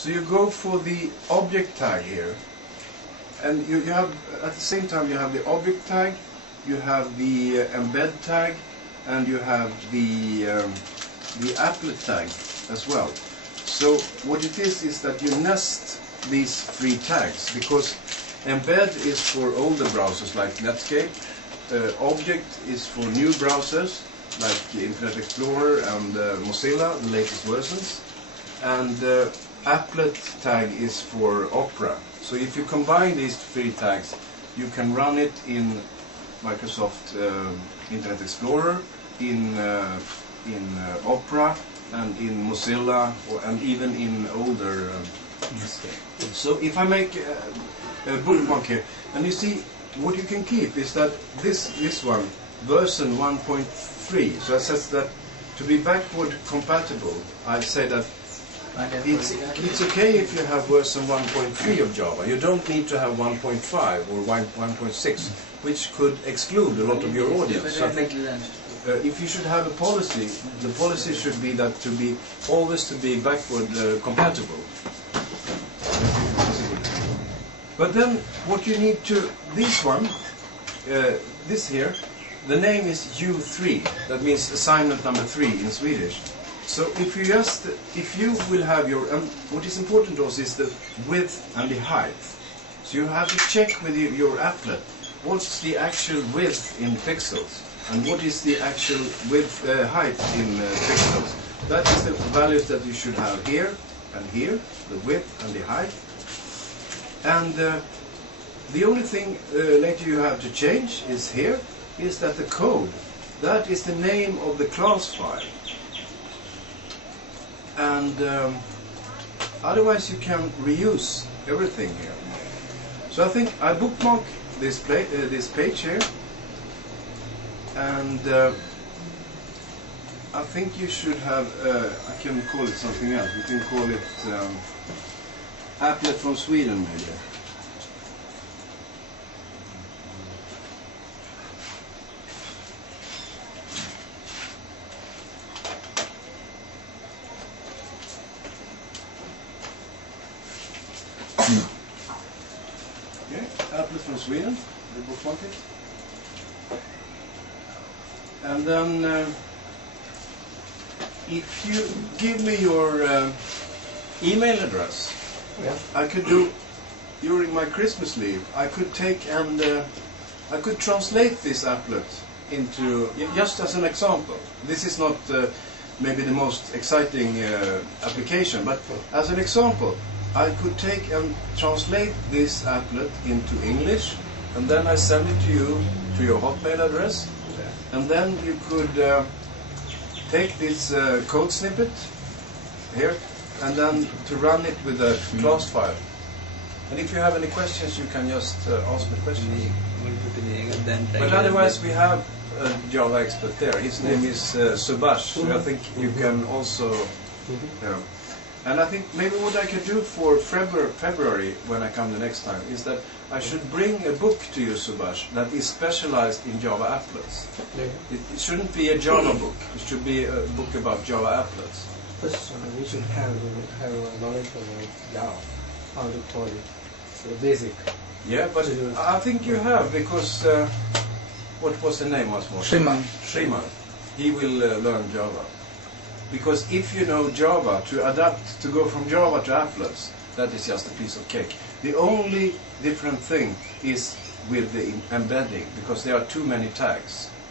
So you go for the object tag here, and you have, at the same time, you have the object tag, you have the embed tag, and you have the applet tag as well. So what it is that you nest these three tags, because embed is for older browsers like Netscape, object is for new browsers like Internet Explorer and Mozilla, the latest versions, and applet tag is for Opera. So if you combine these three tags, you can run it in Microsoft Internet Explorer, in Opera, and in Mozilla, and even in older. So if I make a bookmark here, and you see what you can keep is that this one, version 1.3. So it says that to be backward compatible, I say that it's okay if you have version 1.3 of Java. You don't need to have 1.5 or 1.6, which could exclude a lot of your audience. So I think if you should have a policy, the policy should be that always to be backward compatible. But then what you need to, this one, this here, the name is U3. That means assignment number 3 in Swedish. So if you will have your, what is important also is the width and the height. So you have to check with your applet, what's the actual width in pixels, and what is the actual width, height in pixels. That is the values that you should have here and here, the width and the height. And the only thing later you have to change is here, is that the code, that is the name of the class file. And otherwise you can reuse everything here. So I think I bookmark this page here, and I think you should have, I can call it something else, we can call it applet from Sweden maybe. Okay, applet from Sweden, we bookmark it. And then if you give me your email address, yeah, I could do, during my Christmas leave, I could take and I could translate this applet into, just as an example. This is not maybe the most exciting application, but as an example, I could take and translate this applet into English, and then I send it to you, to your Hotmail address, and then you could take this code snippet here, and then to run it with a class file. And if you have any questions, you can just ask me questions. But otherwise, we have a Java expert there. His name is Subhash, so I think you can also. And I think maybe what I could do for February, when I come the next time, is that I should bring a book to you, Subhash, that is specialized in Java applets. It shouldn't be a Java book. It should be a book about Java applets. First, we should have knowledge of Java, how to call it, so basic. Yeah, but I think you have, because what was the name once more? Shriman. He will learn Java. Because if you know Java, to adapt, to go from Java to applets, that is just a piece of cake. The only different thing is with the embedding, because there are too many tags.